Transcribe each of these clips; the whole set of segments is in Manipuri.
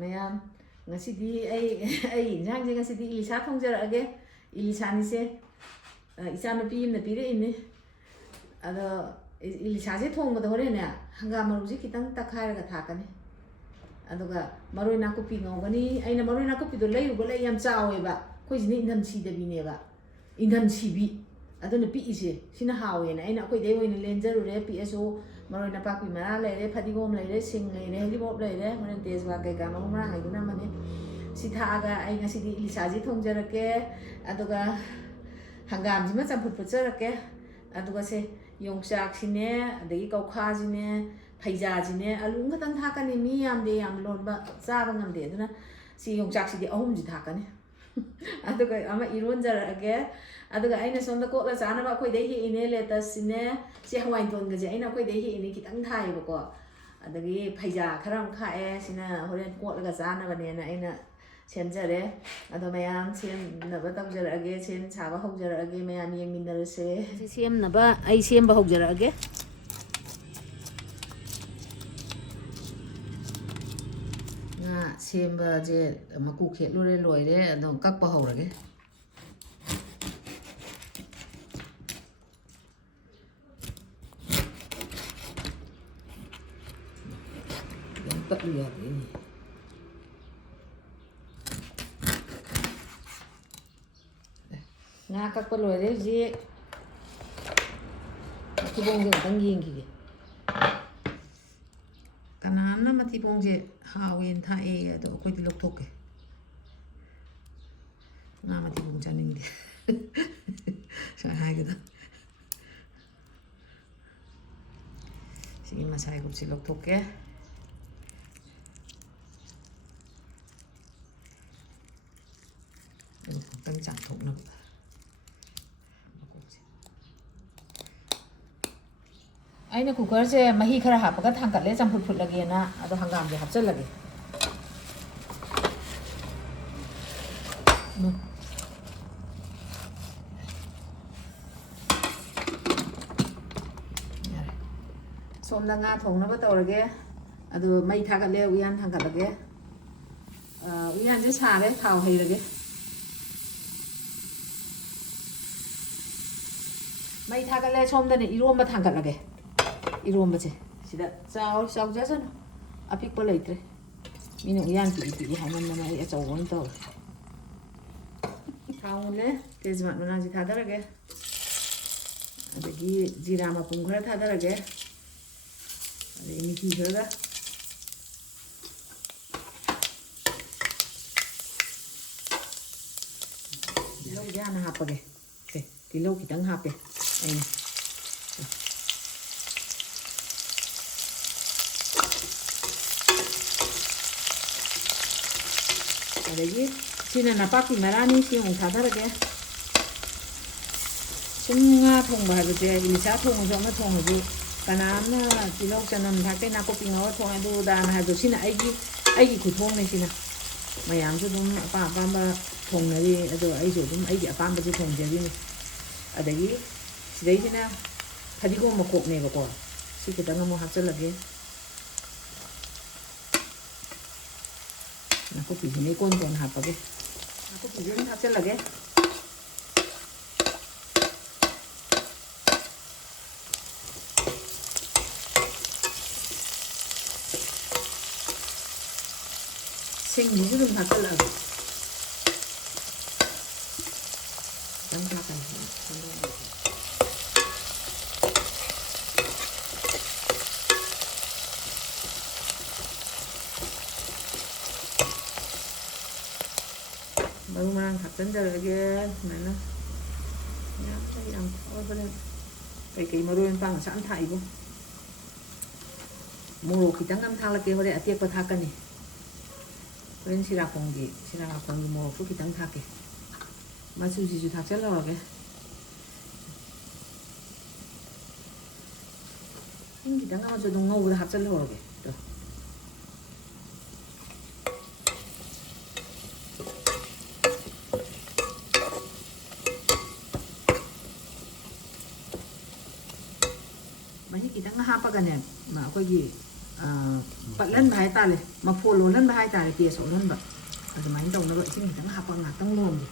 ꯃꯌꯥꯝ ꯉꯁꯤꯗꯤ ꯑꯩ ꯏꯟꯖꯥꯡꯁꯦ ꯉꯁꯤꯗꯤ ꯏꯂꯤꯁꯥ ꯊꯣꯡꯖꯔꯛꯑꯒꯦ ꯏꯂꯤꯁꯥꯅꯤꯁꯦ ꯏꯆꯥꯅꯨꯄꯤ ꯑꯃꯅ ꯄꯤꯔꯛꯏꯅꯤ ꯑꯗꯣ ꯏꯂꯤꯁꯥꯁꯦ ꯊꯣꯡꯕꯗ ꯍꯣꯔꯦꯟꯅꯦ ꯍꯪꯒꯥꯝ ꯃꯔꯨꯁꯦ ꯈꯤꯇꯪ ꯇꯛꯈꯥꯏꯔꯒ ꯊꯥꯛꯀꯅꯤ ꯑꯗꯨꯒ ꯃꯔꯣꯏ ꯅꯥꯀꯨꯞꯄꯤ ꯉꯧꯒꯅꯤ ꯑꯩꯅ ꯃꯔꯣꯏ ꯅꯥꯀꯨꯞꯄꯤꯗꯣ ꯂꯩꯔꯨꯕ ꯂꯩ ꯌꯥꯝ ꯆꯥꯎꯋꯦꯕ ꯑꯩꯈꯣꯏꯁꯤꯅ ꯏꯟꯙꯝ ꯁꯤꯗꯕꯤꯅꯦꯕ ꯏꯟꯙꯝ ꯁꯤꯕꯤ ꯑꯗꯨꯅ ꯄꯤꯛꯏꯁꯦ ꯁꯤꯅ ꯍꯥꯎꯋꯦꯅ ꯑꯩꯅ ꯑꯩꯈꯣꯏꯗꯩ ꯑꯣꯏꯅ ꯂꯦꯟꯖꯔꯨꯔꯦ ꯄꯤꯛꯑꯁꯨ ꯃꯔꯣꯏ ꯅꯄꯥꯛꯄꯤ ꯃꯅꯥ ꯂꯩꯔꯦ ꯐꯗꯤꯒꯣꯝ ꯂꯩꯔꯦ ꯁꯤꯡ ꯂꯩꯔꯦ ꯍꯩꯔꯤꯕꯣꯞ ꯂꯩꯔꯦ ꯍꯣꯔꯦꯟ ꯇꯦꯖꯋꯥ ꯀꯩꯀꯥ ꯃꯔꯨ ꯃꯔꯥꯡ ꯂꯩꯗꯨꯅ ꯑꯃꯅꯤ ꯁꯤ ꯊꯥꯛꯑꯒ ꯑꯩ ꯉꯁꯤꯗꯤ ꯏꯂꯤꯁꯥꯁꯤ ꯊꯣꯡꯖꯔꯛꯀꯦ ꯑꯗꯨꯒ ꯍꯪꯒꯥꯝꯁꯤꯃ ꯆꯝꯐꯨꯠ ꯐꯨꯠꯆꯔꯛꯀꯦ ꯑꯗꯨꯒ ꯁꯦ ꯌꯣꯡꯆꯥꯛꯁꯤꯅꯦ ꯑꯗꯒꯤ ꯀꯧꯈꯥꯁꯤꯅꯦ ꯐꯩꯖꯥꯁꯤꯅꯦ ꯑꯂꯨ ꯈꯛꯇꯪ ꯊꯥꯛꯀꯅꯤ ꯃꯤ ꯌꯥꯝꯗꯦ ꯌꯥꯝ ꯂꯣꯟꯕ ꯆꯥꯕ ꯉꯝꯗꯦ ꯑꯗꯨꯅ ꯁꯤ ꯌꯣꯡꯆꯥꯛꯁꯤꯗꯤ ꯑꯍꯨꯝꯁꯤ ꯊꯥꯛꯀꯅꯤ ꯑꯗꯨꯒ ꯑꯃ 이론ꯖꯔꯛꯑꯒꯦ ꯑꯗꯨꯒ ꯑꯩꯅ ꯁꯣꯝꯗ ꯀꯣꯠꯂ ꯆꯥꯅꯕ ꯑꯩꯈꯣꯏꯗꯩ ꯍꯦꯛꯏꯅꯦ ꯂꯦꯇꯁꯁꯤꯅꯦ ꯁꯤ ꯍꯋꯥꯏꯇꯣꯟꯒꯁꯦ ꯑꯩꯅ ꯑꯩꯈꯣꯏꯗꯩ ꯍꯦꯛꯏꯅꯦ ꯈꯤꯇꯪ ꯊꯥꯏꯌꯦꯕꯀꯣ ꯑꯗꯒꯤ ꯐꯩꯖꯥ ꯈꯔ ꯑꯃ ꯈꯥꯛꯑꯦ ꯁꯤꯅ ꯍꯣꯔꯦꯟ ꯀꯣꯠꯂꯒ ꯆꯥꯅꯕꯅꯦꯅ ꯑꯩꯅ ꯁꯦꯝꯖꯔꯦ ꯑꯗꯣ ꯃꯌꯥꯝ ꯁꯦꯝꯅꯕ ꯇꯧꯖꯔꯛꯑꯒꯦ ꯁꯦꯝ ꯁꯥꯕ ꯍꯧꯖꯔꯛꯑꯒꯦ ꯃꯌꯥꯝ ꯌꯦꯡꯃꯤꯟꯅꯔꯁꯦ ꯁꯤ ꯁꯦꯝꯅꯕ ꯑꯩ ꯁꯦꯝꯕ ꯍꯧꯖꯔꯛꯑꯒꯦ ꯉꯥ ꯁꯦꯝꯕꯁꯦ ꯃꯀꯨ ꯈꯦꯠꯂꯨꯔꯦ ꯂꯣꯏꯔꯦ ꯑꯗꯨꯝ ꯀꯛꯄ ꯍꯧꯔꯒꯦ ꯇꯠꯂꯨ ꯌꯥꯗꯦꯅꯦ ꯉꯥ ꯀꯛꯄ ꯂꯣꯏꯔꯦ ꯍꯧꯖꯤꯛ ꯃꯊꯤꯕꯣꯡꯁꯦ ꯑꯃꯨꯛꯇꯪ ꯌꯦꯡꯈꯤꯒꯦ ꯀꯅꯥꯅ ꯃꯊꯤꯕꯣꯡꯁꯦ ꯍꯥꯎꯋꯦꯅ ꯊꯥꯛꯑꯦ ꯑꯗꯣ ꯑꯩꯈꯣꯏꯗꯤ ꯂꯧꯊꯣꯛꯀꯦ ꯉꯥ ꯃꯊꯤꯕꯣꯡ ꯆꯥꯅꯤꯡꯗꯦ ꯁꯨꯃꯥꯏꯅ ꯍꯥꯏꯒꯗ ꯁꯤꯒꯤ ꯃꯁꯥꯏꯒꯨꯞꯁꯦ ꯂꯧꯊꯣꯛꯀꯦ ꯑꯗꯨꯒ ꯑꯃꯨꯛꯇꯪ ꯆꯥꯝꯊꯣꯛꯅꯕ ꯑꯩꯅ ꯀꯨꯀꯔꯁꯦ ꯃꯍꯤ ꯈꯔ ꯍꯥꯞꯄꯒ ꯊꯥꯡꯀꯠꯂꯦ ꯆꯝꯐꯨꯠ ꯐꯨꯠꯂꯒꯦꯅ ꯑꯗꯣ ꯍꯪꯒꯥꯝꯁꯦ ꯍꯥꯞꯆꯤꯜꯂꯒꯦ ꯌꯥꯔꯦ ꯁꯣꯝꯗ ꯉꯥ ꯊꯣꯡꯅꯕ ꯇꯧꯔꯒꯦ ꯑꯗꯨ ꯃꯩ ꯊꯥꯒꯠꯂꯦ ꯎꯌꯥꯟ ꯊꯥꯡꯒꯠꯂꯒꯦ ꯎꯌꯥꯟꯁꯦ ꯁꯥꯔꯦ ꯊꯥꯎ ꯍꯩꯔꯒꯦ ꯃꯩ ꯊꯥꯒꯠꯂꯦ ꯁꯣꯝꯗꯅ 이롬ꯕ ꯊꯥꯡꯒꯠꯂꯒꯦ 이롬ꯕꯁꯦ ꯁꯤꯗ ꯆꯥꯎꯖꯁꯅꯨ ꯑꯄꯤꯛꯄ ꯂꯩꯇ꯭ꯔꯦ ꯃꯤꯅ ꯎꯌꯥꯟ ꯄꯤꯛꯏ ꯍꯥꯏꯃꯟꯗꯅ ꯑꯩ ꯑꯆꯧꯕ ꯑꯃ ꯇꯧꯔꯦ ꯊꯥꯎ ꯃꯨꯜꯂꯦ ꯇꯦꯖꯋꯥꯠ ꯃꯅꯥꯁꯤ ꯊꯥꯗꯔꯒꯦ ꯑꯗꯒꯤ ꯖꯤꯔꯥ ꯃꯄꯨꯝ ꯈꯔ ꯊꯥꯗꯔꯒꯦ ꯑꯗꯒꯤ ꯃꯤꯊꯤ ꯈꯔꯒ ꯇꯤꯜꯍꯧꯁꯦ ꯍꯥꯟꯅ ꯍꯥꯞꯄꯒꯦ ꯇꯤꯜꯍꯧ ꯈꯤꯇꯪ ꯍꯥꯞꯄꯦ ꯑꯩꯅ ꯑꯗꯒꯤ ꯁꯤꯅ ꯅꯄꯥꯛꯄꯤ ꯃꯔꯥꯅꯤ ꯁꯤ ꯑꯃꯨꯛ ꯊꯥꯗꯔꯒꯦ ꯁꯨꯝ ꯉꯥ ꯊꯣꯡꯕ ꯍꯥꯏꯕꯁꯦ ꯏꯂꯤꯁꯥ ꯊꯣꯡꯉꯁꯨ ꯑꯃ ꯊꯣꯡꯉꯁꯨ ꯀꯅꯥꯝꯅ ꯇꯤꯜꯍꯧ ꯆꯅꯝ ꯊꯥꯛꯇꯦ ꯅꯥꯀꯨꯞꯄꯤ ꯉꯧꯔ ꯊꯣꯡꯉꯦ ꯑꯗꯨ ꯑꯗꯥꯅ ꯍꯥꯏꯕꯗꯣ ꯁꯤꯅ ꯑꯩꯒꯤ ꯈꯨꯊꯣꯡꯅꯦ ꯁꯤꯅ ꯃꯌꯥꯝꯁꯨ ꯑꯗꯨꯝ ꯑꯄꯥꯝ ꯑꯄꯥꯝꯕ ꯊꯣꯡꯅꯔꯤ ꯑꯗꯣ ꯑꯩꯁꯨ ꯑꯗꯨꯝ ꯑꯩꯒꯤ ꯑꯄꯥꯝꯕꯁꯦ ꯊꯣꯡꯖꯔꯤꯅꯤ ꯑꯗꯒꯤ ꯁꯤꯗꯩꯁꯤꯅ ꯐꯗꯤꯒꯣꯝ ꯃꯀꯣꯛꯅꯦꯕꯀꯣ ꯁꯤ ꯈꯤꯇꯪ ꯑꯃꯨꯛ ꯍꯥꯞꯆꯤꯜꯂꯒꯦ ꯅꯥꯀꯨꯞꯄꯤꯁꯤꯅ ꯀꯣꯟ ꯍꯥꯞꯄꯒꯦ ꯅꯥꯀꯨꯞꯄꯤꯁꯤ ꯑꯗꯨꯝ ꯍꯥꯞꯆꯤꯜꯂꯒꯦ ꯁꯤꯡꯁꯤꯁꯨ ꯑꯗꯨꯝ ꯍꯥꯞꯆꯤꯜꯂꯛꯑꯒꯦ ꯈꯤꯇꯪ ꯍꯥꯞꯀꯅꯤ ꯃꯔꯨ ꯃꯔꯥꯡ ꯍꯥꯞꯆꯤꯟꯖꯔꯒꯦ ꯁꯨꯃꯥꯏꯅ ꯌꯥꯝ ꯑꯣꯏꯕꯅꯦ ꯀꯩꯀꯩ ꯃꯔꯣꯏ ꯃꯄꯥꯡ ꯃꯁꯥꯅ ꯊꯥꯛꯏꯕꯣ ꯃꯣꯔꯣꯛ ꯈꯤꯇꯪ ꯑꯃ ꯊꯥꯛꯂꯛꯀꯦ ꯍꯣꯔꯦꯟ ꯑꯇꯦꯛꯄ ꯊꯥꯛꯀꯅꯤ ꯍꯣꯔꯦꯟ ꯁꯤꯔꯥꯈꯣꯡꯒꯤ ꯃꯣꯔꯣꯛꯁꯨ ꯈꯤꯇꯪ ꯊꯥꯛꯀꯦ ꯃꯆꯨꯁꯤꯁꯨ ꯊꯥꯛꯆꯤꯜꯍꯧꯔꯒꯦ ꯍꯤꯡ ꯈꯤꯇꯪ ꯑꯃꯁꯨ ꯑꯗꯨꯝ ꯉꯧꯕꯗ ꯍꯥꯞꯆꯤꯜꯍꯧꯔꯒꯦ ꯃꯍꯤ ꯈꯤꯇꯪ ꯍꯥꯞꯄꯒꯅꯦ ꯑꯩꯈꯣꯏꯒꯤ ꯄꯠꯍꯟꯕ ꯍꯥꯏꯇꯥꯔꯦ ꯃꯐꯣꯜ ꯂꯣꯜꯍꯟꯕ ꯍꯥꯏꯇꯥꯔꯦ ꯇꯦꯁ ꯑꯣꯜꯍꯟꯕ ꯑꯗꯨꯃꯥꯏꯅ ꯇꯧꯅꯕ ꯏꯁꯤꯡ ꯈꯤꯇꯪ ꯍꯥꯞꯄ ꯉꯥꯛꯇꯪ ꯂꯣꯟꯒꯦ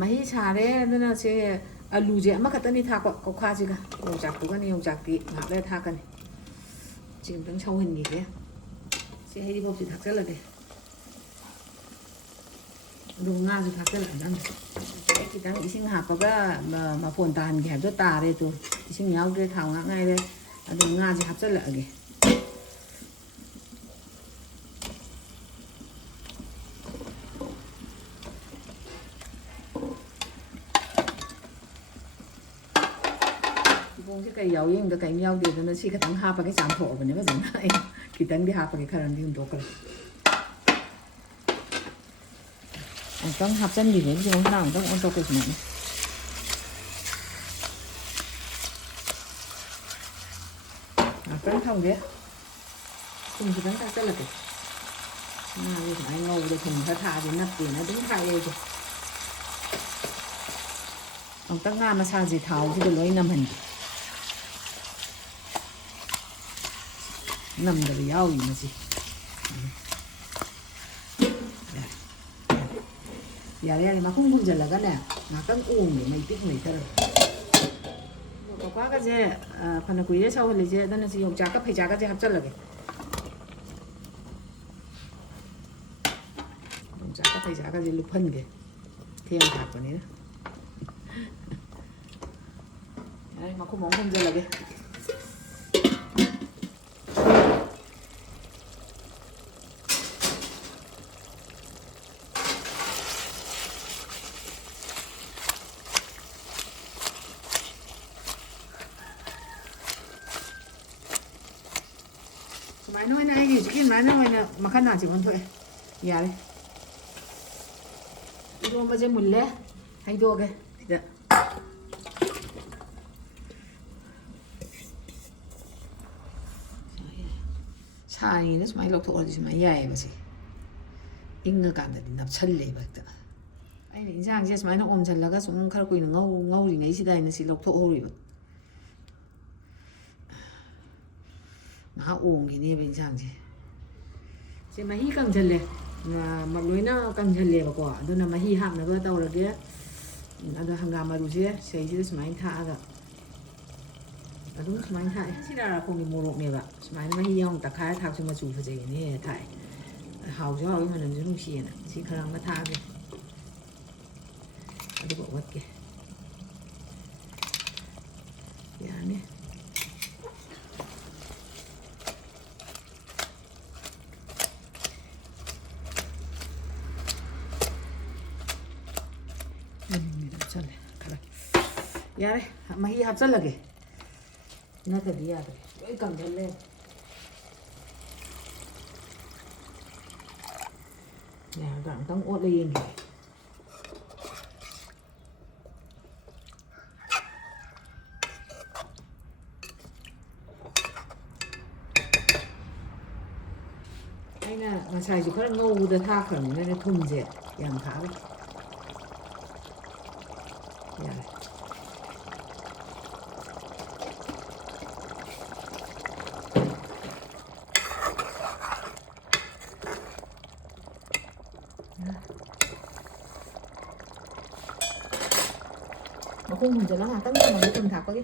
ꯃꯍꯤ ꯁꯥꯔꯦ ꯑꯗꯨꯅ ꯁꯦ ꯑꯂꯨꯁꯦ ꯑꯃꯈꯛꯇꯅꯤ ꯊꯥꯛꯄ ꯀꯧꯈꯥꯁꯤꯒ ꯌꯣꯡꯆꯥꯛꯇꯨꯒꯅꯤ ꯌꯣꯡꯆꯥꯛꯇꯤ ꯉꯥꯏꯍꯥꯛ ꯂꯩꯔ ꯊꯥꯛꯀꯅꯤ ꯁꯤ ꯑꯃꯨꯛꯇꯪ ꯁꯧꯍꯟꯈꯤꯒꯦ ꯁꯤ ꯍꯩꯔꯤꯕꯣꯞꯁꯤ ꯊꯥꯛꯆꯜꯂꯒꯦ ꯑꯗꯨꯒ ꯉꯥꯁꯨ ꯊꯥꯛꯆꯜꯂꯛꯀꯗꯕꯅꯤ ꯈꯤꯇꯪ ꯏꯁꯤꯡ ꯍꯥꯞꯄꯒ ꯃꯐꯣꯟ ꯇꯥꯍꯟꯒꯦ ꯍꯥꯏꯕꯗꯣ ꯇꯥꯔꯦ ꯇꯨ ꯏꯁꯤꯡ ꯌꯥꯎꯗ꯭ꯔꯦ ꯊꯥꯎ ꯉꯥꯛ ꯉꯥꯏꯔꯦ ꯑꯗꯨꯒ ꯉꯥꯁꯦ ꯍꯥꯞꯆꯜꯂꯛꯑꯒꯦ ꯊꯤꯕꯣꯡꯁꯦ ꯀꯩ ꯌꯥꯎꯌꯦꯡꯗ ꯀꯩꯝ ꯌꯥꯎꯗꯦ ꯑꯗꯨꯅ ꯁꯤ ꯈꯤꯇꯪ ꯍꯥꯞꯄꯒꯦ ꯆꯥꯝꯊꯣꯛꯑꯕꯅꯦ ꯐꯖꯅ ꯑꯩ ꯈꯤꯇꯪꯗꯤ ꯍꯥꯞꯄꯒꯦ ꯈꯔꯗꯤ ꯍꯨꯟꯗꯣꯛꯈ꯭ꯔꯦ ꯑꯃꯨꯛꯇꯪ ꯍꯥꯞꯆꯟꯈꯤꯒꯦ ꯊꯤꯕꯣꯡ ꯈꯔ ꯑꯃꯨꯛꯇꯪ ꯑꯣꯟꯊꯣꯛꯀꯦ ꯁꯨꯃꯥꯏꯅ ꯉꯥꯛꯇꯪ ꯊꯝꯒꯦ ꯊꯨꯝ ꯈꯤꯇꯪ ꯊꯥꯛꯆꯜꯂꯛꯀꯦ ꯉꯥꯁꯦ ꯁꯨꯃꯥꯏꯅ ꯉꯧꯕꯗ ꯊꯨꯝ ꯈꯔ ꯊꯥꯛꯑꯗꯤ ꯅꯞꯇꯦꯅ ꯑꯗꯨꯝ ꯊꯥꯛꯑꯦ ꯑꯩꯁꯦ ꯑꯃꯨꯛꯇꯪ ꯉꯥ ꯃꯁꯥꯁꯦ ꯊꯥꯎꯁꯤꯗ ꯂꯣꯏ ꯅꯝꯍꯟꯒꯦ ꯅꯝꯗꯕ ꯌꯥꯎꯔꯤ ꯃꯁꯤ ꯌꯥꯔꯦ ꯌꯥꯔꯦ ꯃꯈꯨꯝ ꯈꯨꯝꯖꯤꯜꯂꯒꯅꯦ ꯉꯥꯛꯇꯪ ꯑꯣꯝꯒꯦ ꯃꯩ ꯄꯤꯛ ꯂꯩꯊꯔꯒ ꯀꯧꯀ꯭ꯋꯥꯒꯁꯦ ꯐꯅ ꯀꯨꯏꯔꯦ ꯁꯧꯍꯜꯂꯤꯁꯦ ꯑꯗꯨꯅ ꯁꯤ ꯌꯣꯡꯆꯥꯛꯀ ꯐꯩꯖꯥꯛꯀꯁꯦ ꯍꯥꯞꯆꯜꯂꯒꯦ ꯌꯣꯡꯆꯥꯛꯀ ꯐꯩꯖꯥꯛꯀꯁꯦ ꯂꯨꯞꯍꯟꯒꯦ ꯊꯦꯡ ꯊꯥꯛꯄꯅꯤꯅ ꯌꯥꯔꯦ ꯃꯈꯨꯝ ꯑꯃꯨꯛ ꯈꯨꯝꯖꯤꯜꯂꯒꯦ ꯁꯨꯃꯥꯏꯅ ꯑꯣꯏꯅ ꯑꯩꯒꯤ ꯍꯧꯖꯤꯛꯀꯤ ꯑꯗꯨꯃꯥꯏꯅ ꯑꯣꯏꯅ ꯃꯈꯜ ꯅꯥꯁꯤ ꯑꯣꯟꯊꯣꯛꯑꯦ ꯌꯥꯔꯦ ꯏꯔꯣꯝꯕꯁꯦ ꯃꯨꯜꯂꯦ ꯍꯩꯗꯣꯛꯑꯒꯦ ꯁꯤꯗ ꯁꯥꯔꯤꯉꯩꯗ ꯁꯨꯃꯥꯏꯅ ꯂꯧꯊꯣꯛꯑꯗꯤ ꯁꯨꯃꯥꯏꯅ ꯌꯥꯏꯑꯕ ꯁꯤ ꯏꯪꯉꯀꯥꯟꯗꯗꯤ ꯅꯞꯁꯜꯂꯦꯕ ꯍꯦꯛꯇ ꯑꯩꯅ ꯏꯟꯁꯥꯡꯁꯦ ꯁꯨꯃꯥꯏꯅ ꯑꯣꯝꯁꯤꯜꯂꯒ ꯁꯨꯝ ꯈꯔ ꯀꯨꯏꯅ ꯉꯧꯔꯤꯉꯩꯁꯤꯗ ꯑꯩꯅ ꯁꯤ ꯂꯧꯊꯣꯛꯍꯧꯔꯤꯕ ꯉꯥꯏꯍꯥꯛ ꯑꯣꯝꯈꯤꯅꯦꯕ ꯏꯟꯁꯥꯡꯁꯦ ꯁꯤ ꯃꯍꯤ ꯀꯪꯁꯤꯜꯂꯦ ꯂꯣꯏꯅ ꯀꯪꯁꯤꯜꯂꯦꯕꯀꯣ ꯑꯗꯨꯅ ꯃꯍꯤ ꯍꯥꯞꯅꯕ ꯇꯧꯔꯒꯦ ꯑꯗꯣ ꯍꯪꯒꯥꯝ ꯃꯔꯨꯁꯦ ꯁꯤꯁꯤꯗ ꯁꯨꯃꯥꯏꯅ ꯊꯥꯛꯑꯒ ꯑꯗꯨꯝ ꯁꯨꯃꯥꯏꯅ ꯊꯥꯛꯑꯦ ꯁꯤ ꯅꯥꯔꯛꯈꯣꯡꯒꯤ ꯃꯣꯔꯣꯛꯅꯦꯕ ꯁꯨꯃꯥꯏꯅ ꯃꯍꯤ ꯌꯥꯎꯅ ꯇꯛꯈꯥꯏꯔ ꯊꯥꯛꯁꯨ ꯃꯆꯨ ꯐꯖꯩꯌꯦꯅ ꯍꯦꯛ ꯊꯥꯛꯑꯦ ꯍꯥꯎꯁꯨ ꯍꯥꯎꯋꯤ ꯃꯅꯝꯁꯨ ꯅꯨꯡꯁꯤꯌꯦꯅ ꯁꯤ ꯈꯔ ꯑꯃ ꯊꯥꯛꯑꯒꯦ ꯑꯗꯨꯒ ꯑꯣꯠꯀꯦ ꯌꯥꯅꯤ ꯍꯥꯞꯆꯜꯂꯦ ꯈꯔ ꯌꯥꯔꯦ ꯃꯍꯤ ꯍꯥꯞꯆꯜꯂꯒꯦ ꯅꯠꯇꯗꯤ ꯌꯥꯗ꯭ꯔꯦ ꯂꯣꯏ ꯀꯪꯁꯤꯜꯂꯦ ꯌꯥꯔꯒ ꯑꯝꯇꯪ ꯑꯣꯠꯂ ꯌꯦꯡꯒꯦ ꯑꯩꯅ ꯉꯁꯥꯏꯁꯨ ꯈꯔ ꯉꯧꯕꯗ ꯊꯥꯛꯈ꯭ꯔꯕꯅꯤꯅ ꯊꯨꯝꯁꯦ ꯌꯥꯝ ꯊꯥꯛꯑꯒ ꯌꯥꯔꯦ ꯃꯈꯨꯝ ꯈꯨꯝꯖꯤꯜꯂꯒ ꯉꯥꯛꯇꯪ ꯊꯝꯃꯒꯦ ꯊꯨꯝ ꯊꯥꯛꯄꯒꯤ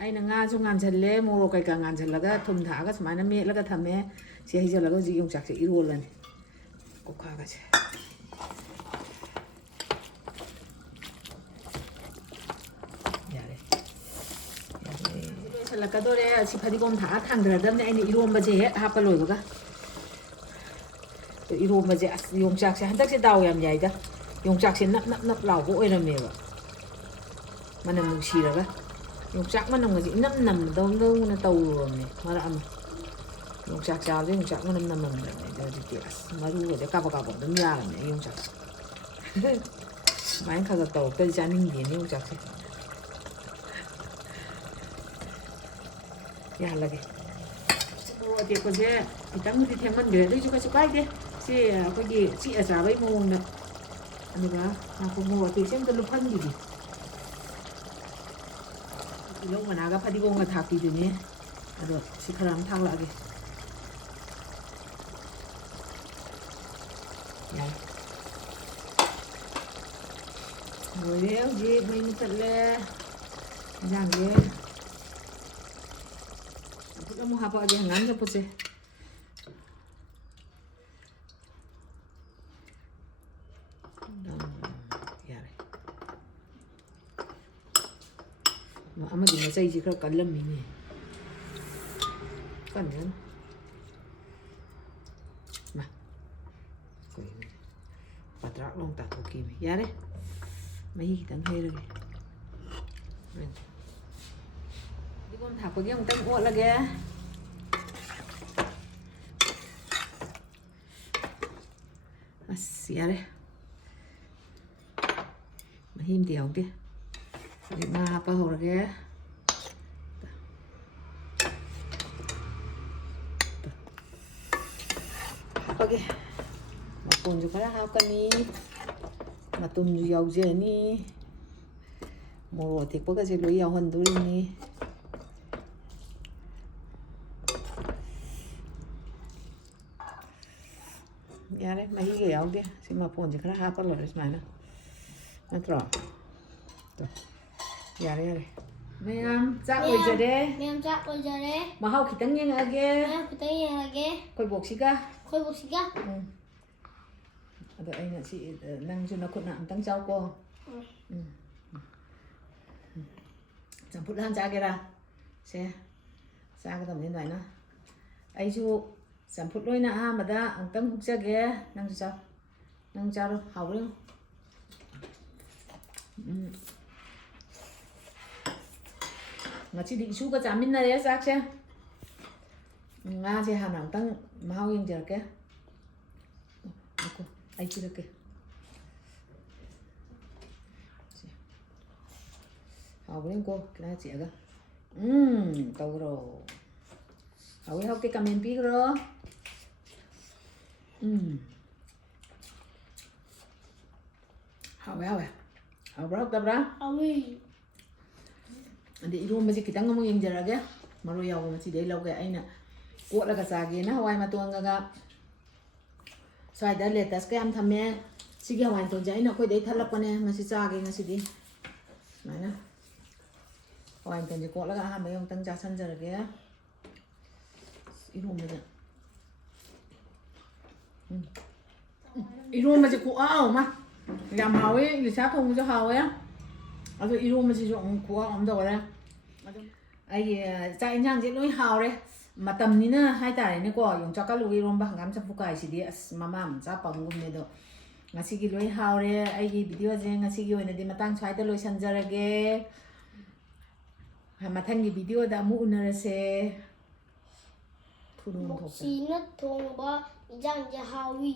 ꯑꯩꯅ ꯉꯥꯁꯨ ꯉꯥꯟꯁꯤꯜꯂꯦ ꯃꯣꯔꯣꯛ ꯀꯩꯀꯥ ꯉꯥꯟꯁꯤꯜꯂꯒ ꯊꯨꯝ ꯊꯥꯛꯑꯒ ꯁꯨꯃꯥꯏꯅ ꯃꯦꯠꯂꯒ ꯊꯝꯃꯦ ꯁꯤ ꯍꯩꯖꯤꯜꯂꯒ ꯍꯧꯖꯤꯛ ꯌꯣꯡꯆꯥꯛꯁꯦ ꯏꯔꯣꯜꯂꯅꯤ ꯀꯧꯈꯥꯒꯁꯦ ꯌꯥꯔꯦ ꯂꯣꯏꯁꯤꯜꯂꯛꯀꯗꯣꯔꯦ ꯑꯁꯤ ꯐꯗꯤꯒꯣꯝ ꯊꯥꯛꯑ ꯊꯥꯡꯊꯔꯗꯕꯅꯦ ꯑꯩꯅ ꯏꯔꯣꯝꯕꯁꯦ ꯍꯦꯛ ꯍꯥꯞꯄ ꯂꯣꯏꯕꯒ 이로마제 용짝새 한짝새 다오얌야이다 용짝새 납납납 라고 오이라메와 만은 누시라가 용짝 만은 거지 남남 너무나 떠오르네 말아마 용짝 자도 용짝 만은 남남네 저기 마루가 내 까바까바 너무 야네 용짝 많이 가졌다 없다지 않은 게 용짝새 야라게 어디 거제 이땅물이 되면 돼 주가서 가야 시 거기 찌 자바이 모는 아니가 하고 뭐 어디 샘들로 판기지 이런 거 나가 파디공을 다 끼더니 아주 시카람 탕락이 야 뭐예요 이제 뭐 이틀래 그냥 게 그거 뭐 하바게 한 접어지 아무리 맞아이지 그럴 깔람이네 까면 마 거기 바닥 롱딱 거기 야래 mấy tấm hay rồi đi con thảo có cái ông tấm uất là kìa xỉa đây mà him tiểu kia đi mà bao hồ là kìa ok một con cho cái hao cân đi mà tôm dù dầu dễ ní một thịt bữa cái gì lối dầu hơn túi ní ya đấy mấy cái áo kia xin mà phun chỉ khá hấp có lỗi này nữa nó tròn ya đấy mấy em chắc bây giờ đấy mấy em chắc bây giờ đấy mà hao khi tăng nhiên ở kia khi tăng nhiên ở kia khôi bột xí ca rồi anh là chị năng cho nó cột nặng tăng cháu cô chẳng phút han cha kia ra xe cha cái tầm như này nó ai chú chẳng phút đôi nè mà ta ông tăng hút cha kia năng cho sao năng cha đâu hậu đâu mà chị định chú có chả minh này đấy sao chứ nga chị hàng ông tăng mau yên chờ kia ai chưa được kìa hào với cô cái này chị cơ tao rồi hào với học cái comment pi rồi hào với hào berapa tập ra awi di rumah masih kita ngomong yang jarak ya malu ya masih dari lau kayak aina kuat lah kasagi nah Hawaii matuang gaga xoài đã lệ tas cái em thầm mẹ xí cái hoàn toàn giấy nó coi đấy thật là con em mà xí cha cái nó xí đi này nè hoàn toàn chỉ có là cả mấy ông tăng cha sân giờ kìa ít hôm nữa ít hôm mà chỉ có mà làm hào ấy thì sát không cho hào ấy à rồi ít hôm mà chỉ dùng của ông rồi đấy ai chạy nhang chỉ nói hào đấy mà tầm ní nè hai tài này có dùng cho các lối eromba ngắm trong fukai xí đi mama mình chắc bằng gồm này đó ngay khi lối hào đấy ai video gì ngay khi này đi mà tăng xoay tới lối sân giờ cái mà thanh cái video đã mua nữa sẽ thu đông một xí nó thongba dạng như Hawi